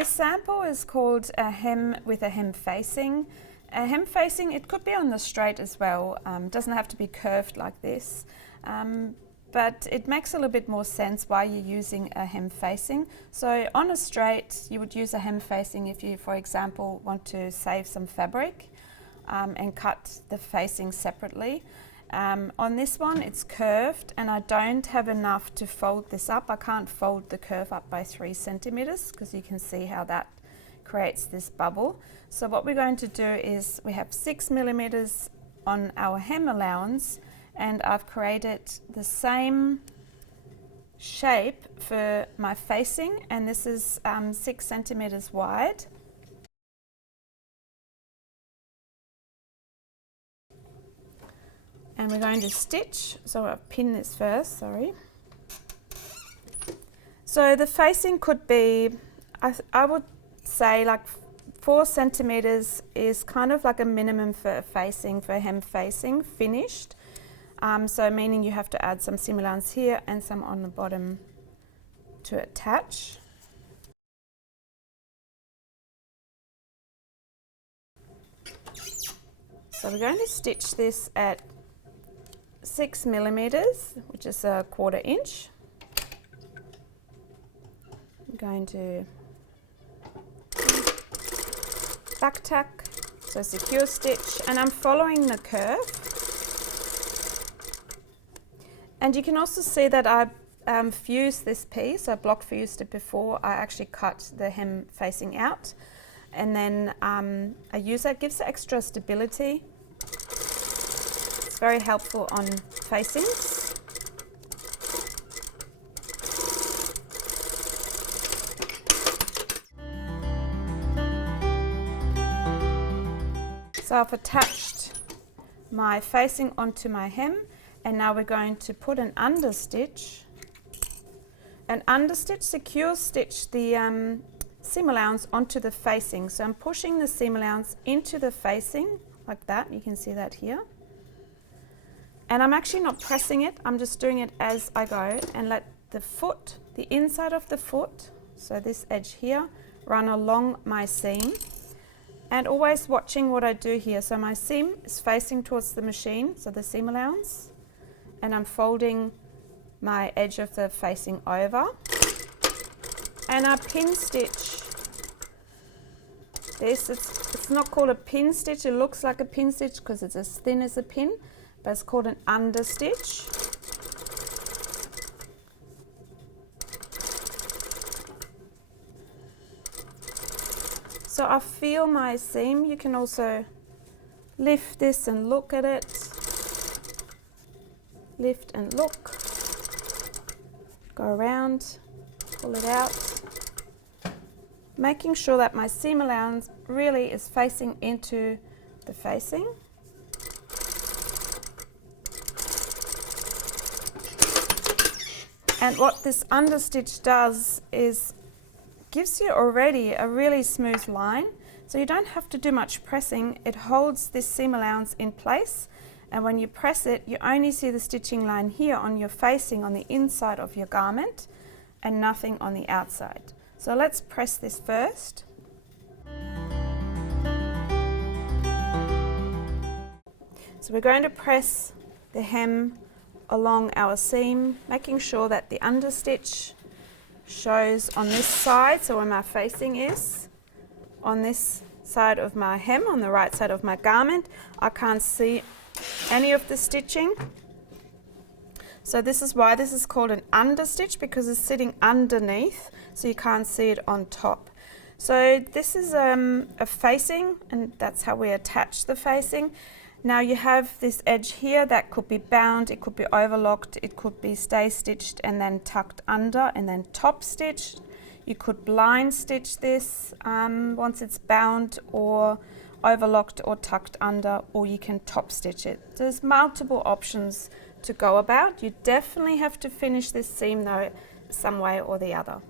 This sample is called a hem with a hem facing. A hem facing, it could be on the straight as well. Doesn't have to be curved like this. But it makes a little bit more sense why you're using a hem facing. So on a straight, you would use a hem facing if you, for example, want to save some fabric and cut the facing separately. On this one, it's curved and I don't have enough to fold this up. I can't fold the curve up by 3 centimeters because you can see how that creates this bubble. So what we're going to do is we have 6 millimeters on our hem allowance, and I've created the same shape for my facing, and this is 6 centimeters wide. And we're going to stitch, so I'll pin this first, sorry. So the facing could be, I would say like 4 centimeters is kind of like a minimum for a facing, for a hem facing, finished. So meaning you have to add some seam allowance here and some on the bottom to attach. So we're going to stitch this at 6 millimeters, which is a 1/4 inch. I'm going to back tuck, so secure stitch, and I'm following the curve. And you can also see that I fused this piece, I block fused it before I actually cut the hem facing out. And then I use that, gives it extra stability. It's very helpful on facings. So I've attached my facing onto my hem, and now we're going to put an understitch. An understitch, secure stitch the seam allowance onto the facing. So I'm pushing the seam allowance into the facing like that. You can see that here. And I'm actually not pressing it, I'm just doing it as I go, and let the foot, the inside of the foot, so this edge here, run along my seam. And always watching what I do here. So my seam is facing towards the machine, so the seam allowance, and I'm folding my edge of the facing over. And I pin stitch this. It's not called a pin stitch, it looks like a pin stitch because it's as thin as a pin, but it's called an understitch. So I feel my seam. You can also lift this and look at it. Lift and look. Go around, pull it out. Making sure that my seam allowance really is facing into the facing. And what this understitch does is gives you already a really smooth line, so you don't have to do much pressing. It holds this seam allowance in place, and when you press it, you only see the stitching line here on your facing on the inside of your garment and nothing on the outside. So let's press this first. So we're going to press the hem along our seam, making sure that the understitch shows on this side, so where my facing is, on this side of my hem, on the right side of my garment. I can't see any of the stitching. So this is why this is called an understitch, because it's sitting underneath, so you can't see it on top. So this is a facing, and that's how we attach the facing. Now you have this edge here that could be bound, it could be overlocked, it could be stay stitched and then tucked under and then top stitched. You could blind stitch this once it's bound or overlocked or tucked under, or you can top stitch it. There's multiple options to go about. You definitely have to finish this seam though some way or the other.